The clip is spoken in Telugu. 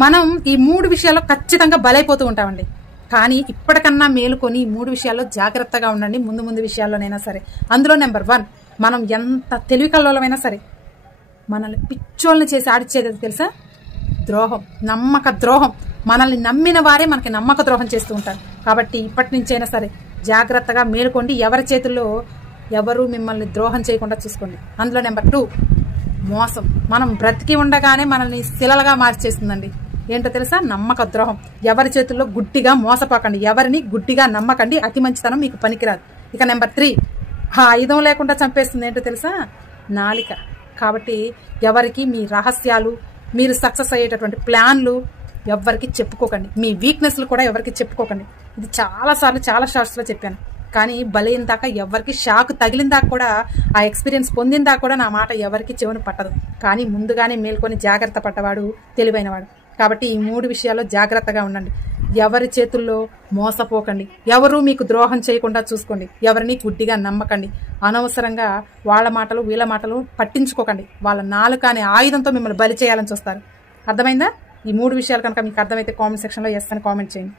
మనం ఈ 3 విషయాల్లో ఖచ్చితంగా బలైపోతూ ఉంటామండి. కానీ ఇప్పటికన్నా మేలుకొని ఈ 3 విషయాల్లో జాగ్రత్తగా ఉండండి. ముందు విషయాల్లోనైనా సరే. అందులో నెంబర్ 1, మనం ఎంత తెలివి కల్లోలమైనా సరే మనల్ని పిచ్చోళ్ళని చేసి ఆడిచ్చేది తెలుసా? ద్రోహం, నమ్మక ద్రోహం. మనల్ని నమ్మిన వారే మనకి నమ్మక ద్రోహం చేస్తూ ఉంటారు. కాబట్టి ఇప్పటి నుంచైనా సరే జాగ్రత్తగా మేలుకోండి. ఎవరి చేతుల్లో ఎవరు మిమ్మల్ని ద్రోహం చేయకుండా చూసుకోండి. అందులో నెంబర్ 2, మోసం. మనం బ్రతికి ఉండగానే మనల్ని శిలలుగా మార్చేస్తుందండి. ఏంటో తెలుసా? నమ్మక ద్రోహం. ఎవరి చేతుల్లో గుడ్డిగా మోసపోకండి. ఎవరిని గుడ్డిగా నమ్మకండి. అతి మంచితనం మీకు పనికిరాదు. ఇక నెంబర్ 3, ఆయుధం లేకుండా చంపేస్తుంది. ఏంటో తెలుసా? నాలిక. కాబట్టి ఎవరికి మీ రహస్యాలు, మీరు సక్సెస్ అయ్యేటటువంటి ప్లాన్లు ఎవరికి చెప్పుకోకండి. మీ వీక్నెస్లు కూడా ఎవరికి చెప్పుకోకండి. ఇది చాలా షార్ట్స్ లో చెప్పాను. కానీ బలైన దాకా ఎవరికి షాక్ తగిలిన దాకా కూడా, ఆ ఎక్స్పీరియన్స్ పొందిన దాకా కూడా నా మాట ఎవరికి చెవును పట్టదు. కానీ ముందుగానే మేల్కొని జాగ్రత్త పడ్డవాడు తెలివైనవాడు. కాబట్టి ఈ 3 విషయాల్లో జాగ్రత్తగా ఉండండి. ఎవరి చేతుల్లో మోసపోకండి. ఎవరు మీకు ద్రోహం చేయకుండా చూసుకోండి. ఎవరిని గుడ్డిగా నమ్మకండి. అనవసరంగా వాళ్ళ మాటలు వీళ్ళ మాటలు పట్టించుకోకండి. వాళ్ళ నాలుక అనే ఆయుధంతో మిమ్మల్ని బలి చేయాలని చూస్తారు. అర్థమైందా? ఈ 3 విషయాలు కనుక మీకు అర్థమైతే కామెంట్ సెక్షన్లో ఎస్ అని కామెంట్ చేయండి.